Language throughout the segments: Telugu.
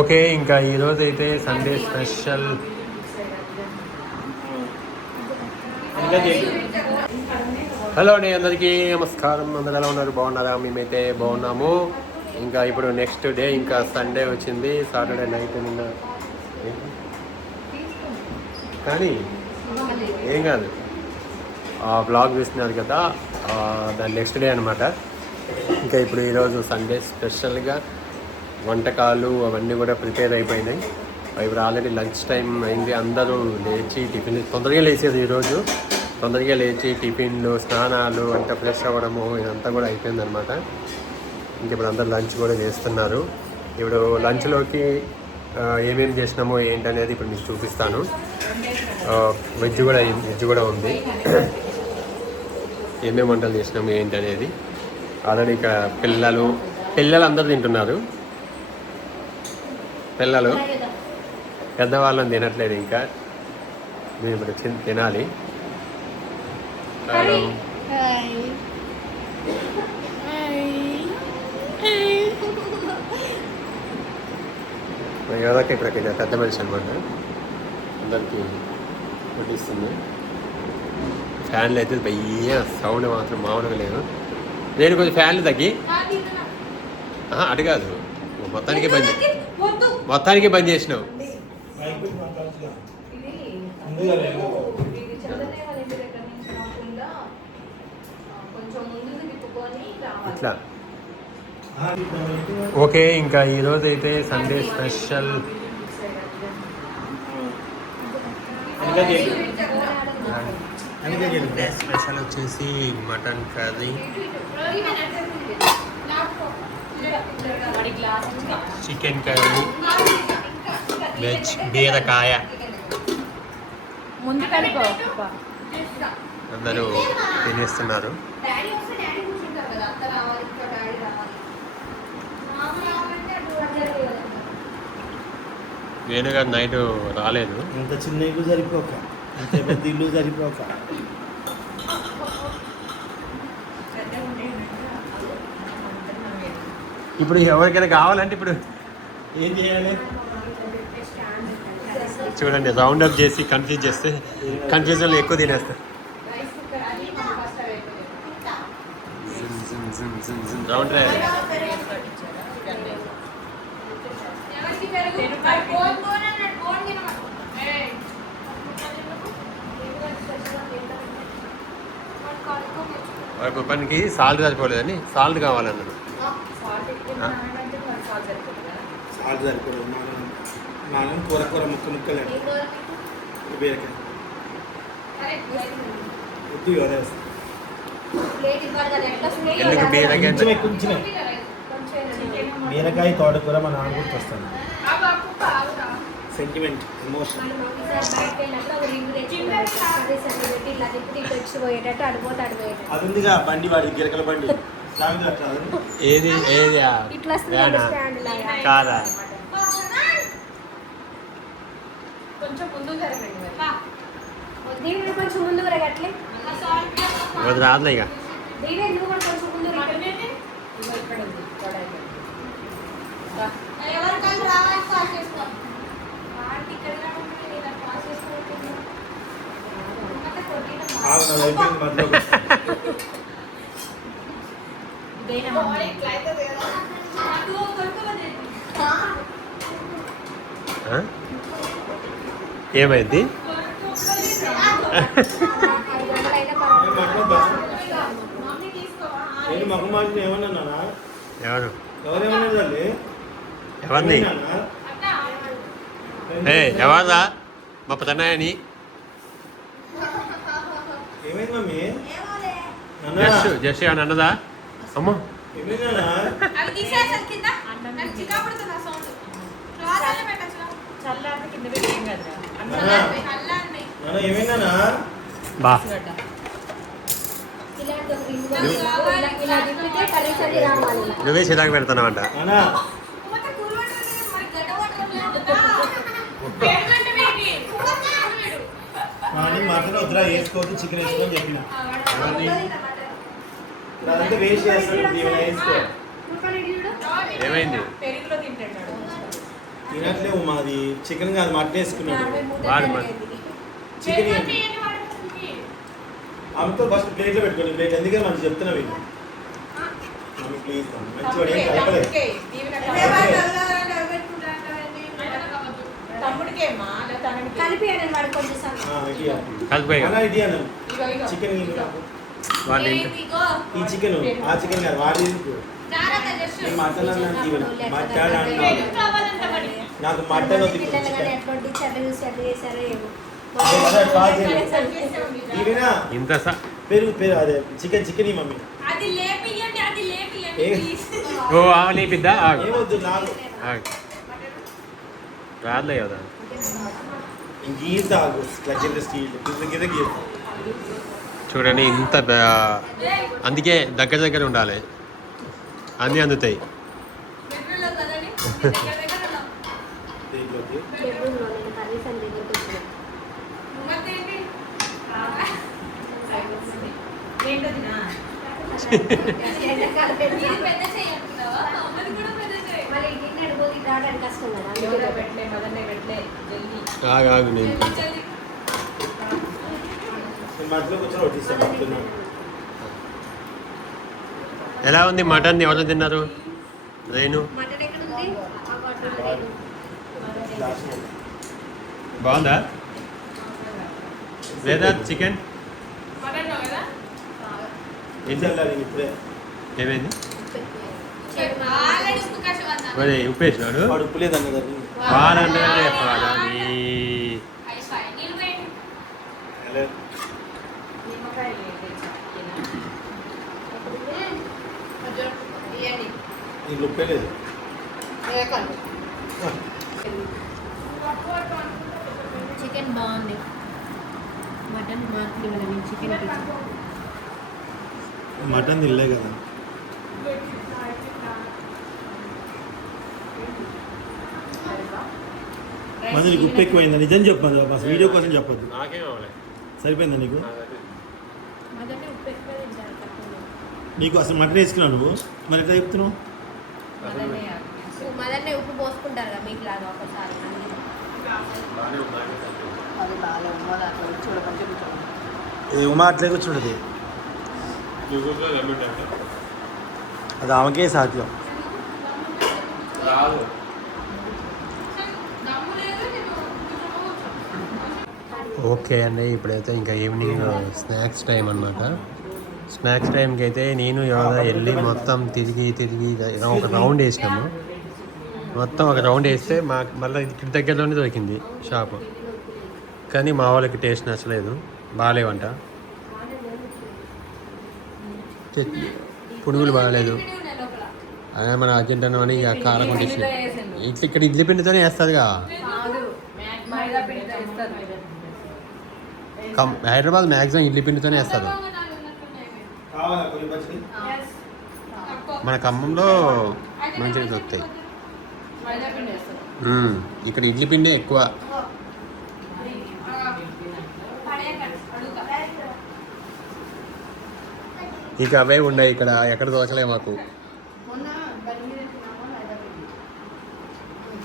ఓకే, ఇంకా ఈరోజు అయితే సండే స్పెషల్. హలో అండి, అందరికీ నమస్కారం. అందరు ఎలా ఉన్నారు? బాగున్నారా? మేమైతే బాగున్నాము. ఇంకా ఇప్పుడు నెక్స్ట్ డే ఇంకా సండే వచ్చింది. సాటర్డే నైట్ నిన్న కానీ ఏం కాదు, బ్లాగ్ చూస్తున్నారు కదా, దాని నెక్స్ట్ డే అనమాట. ఇంకా ఇప్పుడు ఈరోజు సండే స్పెషల్గా వంటకాలు అవన్నీ కూడా ప్రిపేర్ అయిపోయినాయి. ఇప్పుడు ఆల్రెడీ లంచ్ టైం అయింది. అందరూ లేచి టిఫిన్ తొందరగా లేచేది ఈరోజు. తొందరగా లేచి టిఫిన్లు, స్నానాలు, అంటే ఫ్రెష్ అవ్వడము ఇదంతా కూడా అయిపోయిందనమాట. ఇంక ఇప్పుడు అందరు లంచ్ కూడా చేస్తున్నారు. ఇప్పుడు లంచ్లోకి ఏమేమి చేసినామో ఏంటనేది ఇప్పుడు మీకు చూపిస్తాను. వెజ్ కూడా ఉంది. ఏమేమి వంటలు చేసినాము ఏంటనేది ఆల్రెడీ ఇక పిల్లలు అందరూ తింటున్నారు. పిల్లలు పెద్దవాళ్ళని తినట్లేదు, ఇంకా మేము ఇప్పుడు తినాలి. యోధాకి ఇక్కడికి పెద్ద మనిషి అనమాట, అందరికి వడ్డిస్తుంది. ఫ్యాన్లు అయితే భయ్య సౌండ్ మాత్రం మామూలుగా లేదు. నేను కొంచెం ఫ్యాన్లు తగ్గి అటు కాదు, మొత్తానికి బంద్ చేసినావు. ఇట్లా ఓకే, ఇంకా ఈరోజు అయితే సండే స్పెషల్. స్పెషల్ వచ్చేసి mutton curry, chicken curry, veg బీరకాయ. అందరూ తినేస్తున్నారు. వేణుగారు నైట్ రాలేదు. అంత చిన్న ఇల్లు సరిపోక, అంత పెద్ద ఇల్లు సరిపోక. ఇప్పుడు ఎవరికైనా కావాలంటే ఇప్పుడు ఏం చేయాలి చూడండి. రౌండ్ అప్ చేసి కన్ఫ్యూజ్ చేస్తే కన్ఫ్యూజన్లో ఎక్కువ తినేస్తారు. రౌండ్ పనికి సాల్ట్ సరిపోలేదని సాల్ట్ కావాలన్నాడు. సాల్ట్ సరిపోలేదు. మనం కూర ముక్కలు బీరకాయ బీరకాయ తోటకూర మా నాన్న గుర్తొస్తాను. Sentiment, emotion. అది ఉందిగా బండి, వాడి గిరకల బండి. ఏది కాదా? రాదులే ఇక. ఏమైంది? ఎవరిని ఎవరా? మా పెద్దనాయని జస్ట్ ఏమన్నా అన్నదా? అమ్మో బా నువ్వే చిరాకు పెడతానమంట. మటన్ వద్దురా, వేసుకోవద్దు, చికెన్ వేసుకోని చెప్పిన. అదంతా వేస్ట్ చేస్తాడు. వేసుకో. ఏమైంది? తినట్లేవు మాది చికెన్ కాదు మటన్ వేసుకున్నాడు వాడు చికెన్ ఆమెతో ఫస్ట్ ప్లేట్లో పెట్టుకోండి ప్లేట్ ఎందుకంటే మంచి చెప్తున్నా వీళ్ళు మమ్మీ ప్లీజ్ మంచి వాడు ఏం కలపలేదు అలా ఇది అన్నాను చికెన్ ఈ చికెన్ ఆ చికెన్ కాదు వాడి మటన్ అన్నాను ఈవెన్ మటన్ అన్నాను నాకు మటన్ ఈవెనా ఇంత పెరుగు పెరుగు అదే చికెన్ చికెన్ ఈ మమ్మీ ఓ లేపిద్దా ఏమొద్దు నాకు రాదులే కదా గీత తాగు కింద స్టీల్ కింద గీత చూడండి ఇంత అందుకే దగ్గర దగ్గర ఉండాలి అన్నీ అందుతాయి ఆగు నేను ఎలా ఉంది మటన్ ఎవరు తిన్నారు నేను బాగుందా లేదా చికెన్ ఏమైంది మరి ఉప్పేసినాడు వాడంటే ఉప్పలేదు చికెన్ బాగుంది మటన్ చికెన్ మటన్ తినలే కదా మంది నీకు ఉప్పు ఎక్కువైందా నిజం చెప్పదు అసలు వీడియో కోసం చెప్పద్దు సరిపోయిందా నీకు నీకు అసలు మటన్ వేసుకున్నావు నువ్వు మరి ఎట్లా చెప్తున్నావు మదన్నే ఉప్పు పోసుకుంటారు కదా మీకు లాగా ఒకసారి ఉమా అట్లే కూర్చుండదు అది ఆమెకే సాధ్యం ఓకే అండి ఇప్పుడైతే ఇంకా ఈవినింగ్ స్నాక్స్ టైం అనమాట స్నాక్స్ టైంకి అయితే నేను ఎవరో వెళ్ళి మొత్తం తిరిగి ఒక రౌండ్ వేసినాము మొత్తం ఒక రౌండ్ వేస్తే మాకు మళ్ళీ ఇంటి దగ్గరలోనే దొరికింది షాపు కానీ మా వాళ్ళకి టేస్ట్ నచ్చలేదు బాగాలేవంట పునుగులు బాగాలేదు అదే మన అర్జెంట్ అని కారం కొట్టేసి ఇక్కడ ఇడ్లీ పిండితోనే వేస్తుందిగా హైదరాబాద్ మ్యాక్సిమం ఇడ్లీ పిండితోనే వేస్తారు మన ఖమ్మంలో మంచిగా దొరుకుతాయి ఇక్కడ ఇడ్లీ పిండి ఎక్కువ ఇక అవే ఉన్నాయి ఇక్కడ ఎక్కడ దొరకలే మాకు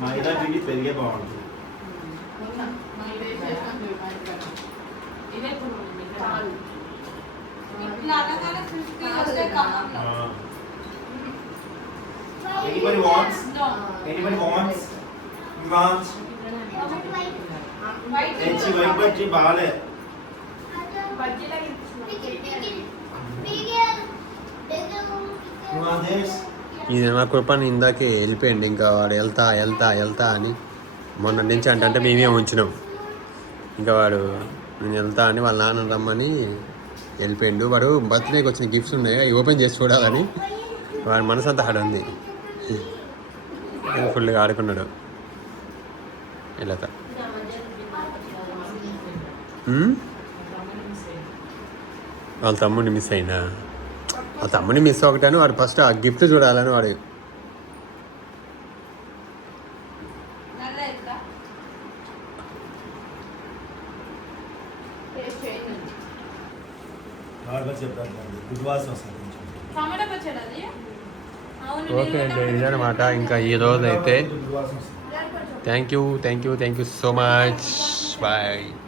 మైదా పిండి పెరిగే బాగుంటుంది Anybody wants? No. Anybody wants? You want? Enchi white bhaji baale. You want this? ఇది నా కృపని ఇందాకే వెళ్ళిపోయింది ఇంకా వాడు వెళ్తా అని మొన్న నుంచి అంటే మేమే ఉంచినాం ఇంకా వాడు నేను వెళ్తా అని వాళ్ళ నాన్న రమ్మని వెళ్ళిపోయిండు వాడు బర్త్డేకి వచ్చిన గిఫ్ట్స్ ఉన్నాయి అవి ఓపెన్ చేసి చూడాలని వాడి మనసు అంతా హడ ఉంది ఫుల్గా ఆడుకున్నాడు ఇలా వాళ్ళ తమ్ముడిని మిస్ అయినా వాళ్ళ తమ్ముడిని మిస్ ఒకటని వాడు ఫస్ట్ ఆ గిఫ్ట్ చూడాలని వాడు ఓకే అండి ఇదనమాట ఇంకా ఈ రోజు అయితే thank you so much bye.